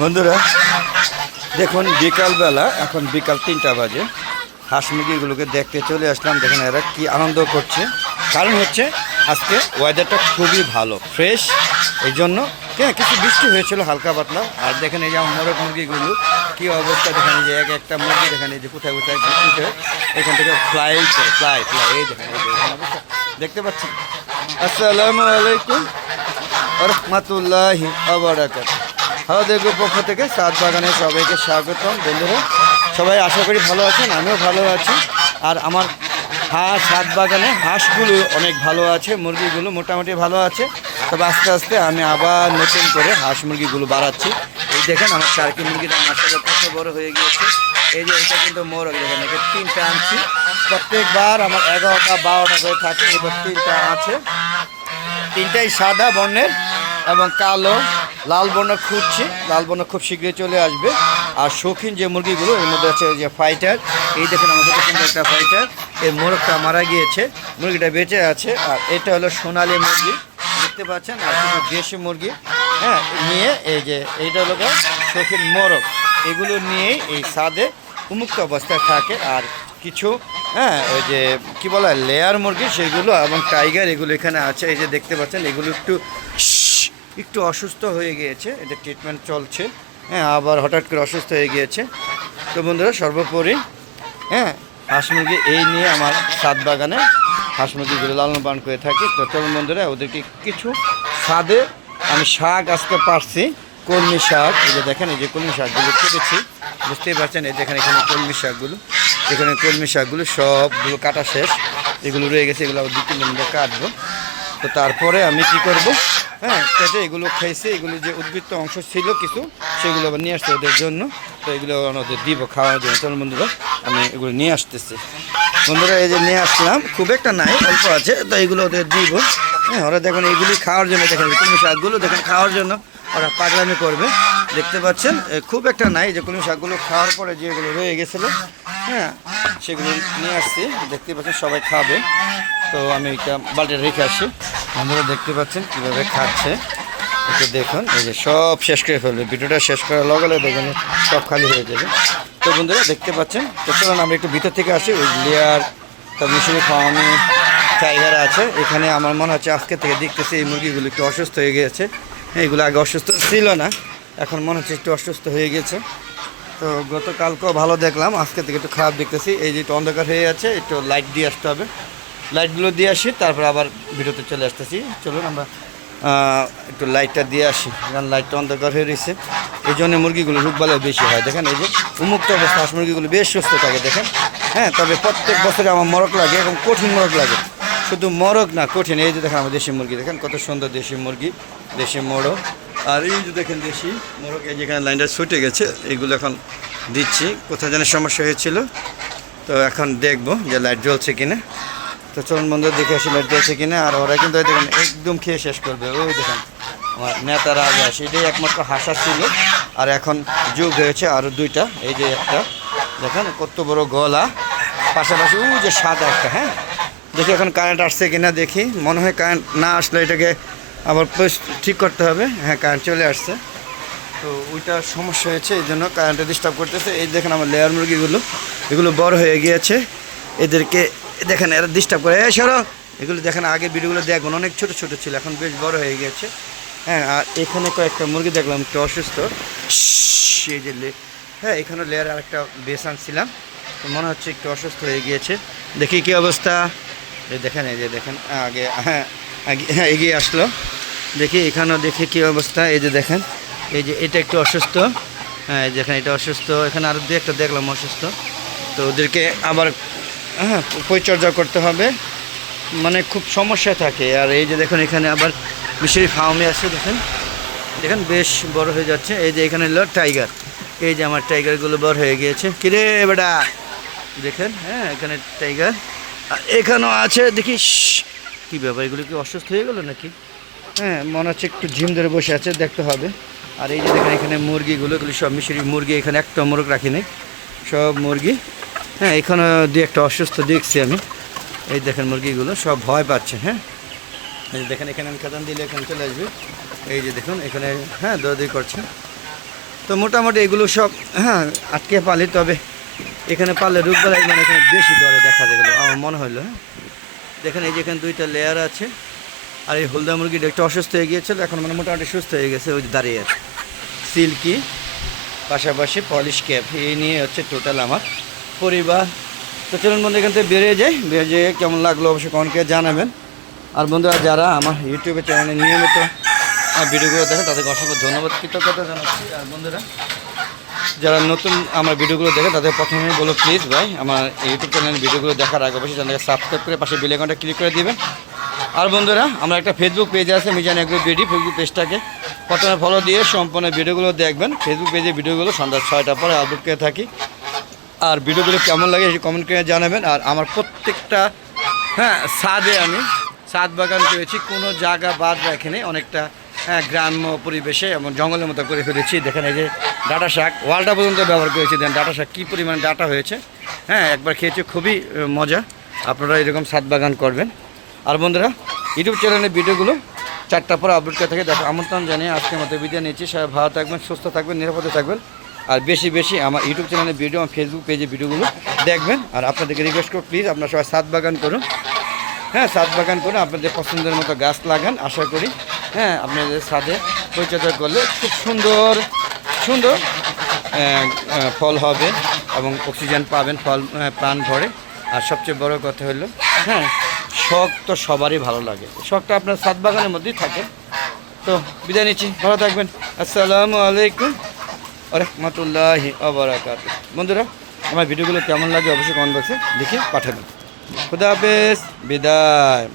বন্ধুরা দেখুন বিকালবেলা, এখন বিকাল 3টা বাজে। হাঁস মুরগিগুলোকে দেখতে চলে আসলাম। দেখেন এরা কি আনন্দ করছে। কারণ হচ্ছে আজকে ওয়েদারটা খুবই ভালো, ফ্রেশ। এই জন্য কিছু বৃষ্টি হয়েছিল হালকা পাতলা। আর দেখেন এই যে আমার মোরগ মুরগিগুলো কী অবস্থা। দেখেন এই যে একটা মুরগি, দেখেন এই যে কোথায় কোথায় উঠে এখান থেকে ফ্লাই ফ্লাই ফ্লাই, এই দেখেন এই অবস্থা দেখতে পাচ্ছি। আসসালামু আলাইকুম রহমতুল্লাহি ওয়া বারাকাতুহু। আমাদের পক্ষ থেকে সাত বাগানে সবাইকে স্বাগতম। বন্ধুরা সবাই আশা করি ভালো আছেন, আমিও ভালো আছি। আর আমার সাত বাগানে হাঁসগুলো অনেক ভালো আছে, মুরগিগুলো মোটামুটি ভালো আছে। তবে আস্তে আস্তে আমি আবার নতুন করে হাঁস মুরগিগুলো বাড়াচ্ছি। এই দেখেন আমার টার্কি মুরগিটা মাশাআল্লাহ কত বড় হয়ে গিয়েছে। এই যে এটা কিন্তু মোরগ, দেখেন একে 3টা আনছি। প্রত্যেকবার আমার 11টা 12টা করে থাকে, এবার 3টা আছে। 3টাই সাদা বর্ণের এবং কালো লাল বর্ণ খুঁজছি। লাল বর্ণ খুব শীঘ্রই চলে আসবে। আর শৌখিন যে মুরগিগুলো এর মধ্যে আছে যে ফাইটার, এই দেখেন আমাদের কিন্তু একটা ফাইটার। এই মোরগটা মারা গিয়েছে, মুরগিটা বেঁচে আছে। আর এটা হলো সোনালী মুরগি দেখতে পাচ্ছেন। আর কিছু দেশি মুরগি নিয়ে এই যে এইটা হলো শৌখিন মোরগ, এগুলো নিয়েই এই ছাদে উন্মুক্ত অবস্থায় থাকে। আর কিছু ওই যে কী বলা লেয়ার মুরগি সেগুলো এবং টাইগার এগুলো এখানে আছে। এই যে দেখতে পাচ্ছেন এগুলো একটু অসুস্থ হয়ে গিয়েছে, এদের ট্রিটমেন্ট চলছে। আবার হঠাৎ করে অসুস্থ হয়ে গিয়েছে। তো বন্ধুরা সর্বোপরি হাঁস মুরগি এই নিয়ে আমার ছাদ বাগানে হাঁস মুরগিগুলো লালন পালন করে থাকি। তো চলুন বন্ধুরা ওদেরকে কিছু ছাদে আমি শাক আজকে পারছি, কলমি শাক। এই যে দেখেন এই যে কলমি শাকগুলো কেটেছি, বুঝতেই পারছেন। এই দেখেন এখানে কলমি শাকগুলো, এখানে কলমি শাকগুলো সবগুলো কাটা শেষ। এগুলো রয়ে গেছে, এগুলো 2-3 দিন মধ্যে কাটবো। তো তারপরে আমি কি করব, কেটে এগুলো খাইছে। এগুলো যে উদ্বৃত্ত অংশ ছিল কিছু, সেগুলো আবার নিয়ে আসতে ওদের জন্য। তো এগুলো ওদের দিব খাওয়ার জন্য। চলুন বন্ধুরা আমি এগুলো নিয়ে আসতেছি। বন্ধুরা এই যে নিয়ে আসলাম, খুব একটা নাই, অল্প আছে। তো এগুলো ওদের দিব। ওরা দেখুন এইগুলি খাওয়ার জন্য, দেখেন কলমি শাকগুলো দেখেন খাওয়ার জন্য ওরা পাগলামি করবে। দেখতে পাচ্ছেন খুব একটা নাই। যে কলমি শাকগুলো খাওয়ার পরে যেগুলো রয়ে গেছিলো সেগুলো নিয়ে আসছি। দেখতে পাচ্ছেন সবাই খাবে। তো আমি এটা বালতিতে রেখে আসি। বন্ধুরা দেখতে পাচ্ছেন কীভাবে খাচ্ছে। একটু দেখুন, এই যে সব শেষ করে ফেলবে। ভিডিওটা শেষ করার লগে লগে দেখুন সব খালি হয়ে যাবে। তো বন্ধুরা দেখতে পাচ্ছেন। তো চলুন আমরা একটু ভিতর থেকে আসি। ওই লেয়ার তার মিশরি ফার্মি টাইগার আছে এখানে। আমার মনে হচ্ছে আজকে থেকে দেখতেছি এই মুরগিগুলো একটু অসুস্থ হয়ে গিয়েছে। এগুলো আগে অসুস্থ ছিল না, এখন মনে হচ্ছে একটু অসুস্থ হয়ে গেছে। তো গতকালকেও ভালো দেখলাম, আজকে থেকে একটু খারাপ দেখতেছি। এই যে একটু অন্ধকার হয়ে যাচ্ছে, একটু লাইট দিয়ে আসতে হবে। লাইটগুলো দিয়ে আসি, তারপর আবার ভিডিওতে চলে আসতেছি। চলুন আমরা একটু লাইটটা দিয়ে আসি, কারণ লাইটটা অন্ধকার হয়ে রয়েছে। এই জন্য মুরগিগুলো রোগবালাই বেশি হয়। দেখেন এই যে উন্মুক্ত অবস্থা হাঁস মুরগিগুলো বেশ সুস্থ থাকে দেখেন। তবে প্রত্যেক বছরে আমার মরক লাগে এবং কঠিন মরক লাগে। শুধু মরক না, কঠিন। এই যে দেখেন আমার দেশি মুরগি, দেখেন কত সুন্দর দেশি মুরগি, দেশি মোরগ। আর এই যে দেখেন দেশি মোরগ, এই যেখানে লাইনটা ছুটে গেছে, এইগুলো এখন দিচ্ছি। কোথায় যেন সমস্যা হয়েছিল, তো এখন দেখবো যে লাইট জ্বলছে কিনা। তো চলুন বন্ধু দেখে আসি লাইট জ্বলছে কিনা। আর ওরা কিন্তু দেখেন একদম খেয়ে শেষ করবে। ওই দেখেন আমার নেতারা আগে আসে, এটাই একমাত্র হাসা ছিল। আর এখন যুগ হয়েছে আরও 2টা। এই যে একটা দেখেন কত বড় গলা, পাশাপাশি ওই যে সাদা একটা। দেখি এখন কারেন্ট আসছে কিনা দেখি। মনে হয় কারেন্ট না আসলে এটাকে আবার ঠিক করতে হবে। কারেন্ট চলে আসছে। তো ওইটা সমস্যা হয়েছে, এই জন্য কারেন্টে ডিস্টার্ব করতেছে। এই দেখেন আমার লেয়ার মুরগিগুলো, এগুলো বড় হয়ে গিয়েছে। এদেরকে দেখেন এরা ডিস্টার্ব করে। সরো, এগুলো দেখেন আগে ভিডিওগুলো দেখুন অনেক ছোট ছোট ছিল, এখন বেশ বড় হয়ে গিয়েছে। আর এখানে কয়েকটা মুরগি দেখলাম একটু অসুস্থ। এই যে এখানে লেয়ার আর একটা বেস আনছিলাম, তো মনে হচ্ছে একটু অসুস্থ হয়ে গিয়েছে। দেখি কি অবস্থা। এই দেখেন এই যে দেখেন আগে এগিয়ে আসলো। দেখি এখানেও দেখি কি অবস্থা। এই যে দেখেন এই যে এটা একটু অসুস্থ। এই দেখেন এটা অসুস্থ। এখানে আরও 2-একটা দেখলাম অসুস্থ। তো ওদেরকে আবার পরিচর্যা করতে হবে, মানে খুব সমস্যা থাকে। আর এই যে দেখুন এখানে আবার মিশরি ফার্মে আছে, দেখেন দেখেন বেশ বড় হয়ে যাচ্ছে। এই যে এখানে হলো টাইগার, এই যে আমার টাইগারগুলো বড় হয়ে গিয়েছে। কিরে বেটা দেখেন, এখানে টাইগার এখানেও আছে। দেখি কী ব্যাপার, এগুলো কি অসুস্থ হয়ে গেলো নাকি? মনে হচ্ছে একটু ঝিম ধরে বসে আছে, দেখতে হবে। আর এই যে দেখেন এখানে মুরগিগুলো, এগুলো সব মিশরি মুরগি। এখানে একটা মোরগ রাখিনি, সব মুরগি। এখানে 2-একটা অসুস্থ দেখছি আমি। এই দেখেন মুরগিগুলো সব ভয় পাচ্ছে। এই যে দেখেন এখানে আমি খাদান দিলে এখানে চলে আসবে। এই যে দেখুন এখানে দৌড়াদৌড়ি করছে। তো মোটামুটি এগুলো সব হ্যাঁ আটকে পালি, তবে এখানে পারলে রোগবালাই মানে এখানে বেশি দরে দেখা যায় গেলো আমার মনে হলো। হ্যাঁ দেখেন এই যে এখানে 2টা লেয়ার আছে। আর এই হলদা মুরগিটা একটু অসুস্থ হয়ে গিয়েছিল, এখন মানে মোটামুটি সুস্থ হয়ে গেছে, ওই যে দাঁড়িয়ে আছে। সিল্কি পাশাপাশি পলিশ ক্যাপ, এই নিয়ে হচ্ছে টোটাল আমার পরিবার। তো চলুন বন্ধু এখান থেকে বেরিয়ে যাই, বেরিয়ে যেয়ে কেমন লাগলো অবশ্যই কমেন্টকে জানাবেন। আর বন্ধুরা যারা আমার ইউটিউবে চ্যানেলে নিয়মিত ভিডিওগুলো দেখেন তাদেরকে অসংখ্য ধন্যবাদ, কৃতজ্ঞতা জানাচ্ছি। আর বন্ধুরা যারা নতুন আমার ভিডিওগুলো দেখে তাদের প্রথমেই বলো প্লিজ ভাই আমার ইউটিউব চ্যানেলের ভিডিওগুলো দেখার আগে অবশ্যই চ্যানেলকে সাবস্ক্রাইব করে পাশে বেল আইকনটা ক্লিক করে দিবেন। আর বন্ধুরা আমরা একটা ফেসবুক পেজ আছে মিজান এগ্রো বিডি, ফেসবুক পেজটাকে প্রথমে ফলো দিয়ে সম্পূর্ণ ভিডিওগুলো দেখবেন। ফেসবুক পেজে ভিডিওগুলো সন্ধ্যা 6টার পরে আপলোড করে থাকি। আর ভিডিওগুলো কেমন লাগে সেই কমেন্ট করে জানাবেন। আর আমার প্রত্যেকটা ছাদে আমি ছাদ বাগান করেছি, কোনো জায়গা বাদ রাখিনি, অনেকটা গ্রাম্য পরিবেশে এবং জঙ্গলের মতো করে ফেলেছি। দেখেন এই যে ডাঁটা শাক ওয়ালটা পর্যন্ত ব্যবহার করেছি, দেন ডাঁটা শাক কী পরিমাণে ডাঁটা হয়েছে। একবার খেয়েছি, খুবই মজা। আপনারা এরকম ছাদ বাগান করবেন। আর বন্ধুরা ইউটিউব চ্যানেলের ভিডিওগুলো 4টার পরে আপলোড করে থাকে, দেখো আমন্ত্রণ জানিয়ে আজকের মতো বিদায় নিচ্ছি। সবাই ভালো থাকবেন, সুস্থ থাকবেন, নিরাপদে থাকবেন। আর বেশি বেশি আমার ইউটিউব চ্যানেলের ভিডিও আমার ফেসবুক পেজে ভিডিওগুলো দেখবেন। আর আপনাদেরকে রিকোয়েস্ট করুন প্লিজ আপনারা সবাই ছাদ বাগান করুন। ছাদ বাগান করুন, আপনাদের পছন্দের মতো গাছ লাগান। আশা করি আপনাদের ছাদে পরিচর্যা করলে খুব সুন্দর সুন্দর ফল হবে এবং অক্সিজেন পাবেন, ফল প্রাণ ভরে। আর সবচেয়ে বড় কথা হলো শখ তো সবারই ভালো লাগে, শখটা আপনার ছাদ বাগানের মধ্যেই থাকে। তো বিদায় নিচ্ছি, ভালো থাকবেন। আসসালামু আলাইকুম ওয়া রাহমাতুল্লাহি ওয়া বারাকাতুহু। বন্ধুরা আমার ভিডিওগুলো কেমন লাগে অবশ্যই কমেন্ট বক্সে লিখে পাঠাবেন। খুদা হাফেজ, বিদায়।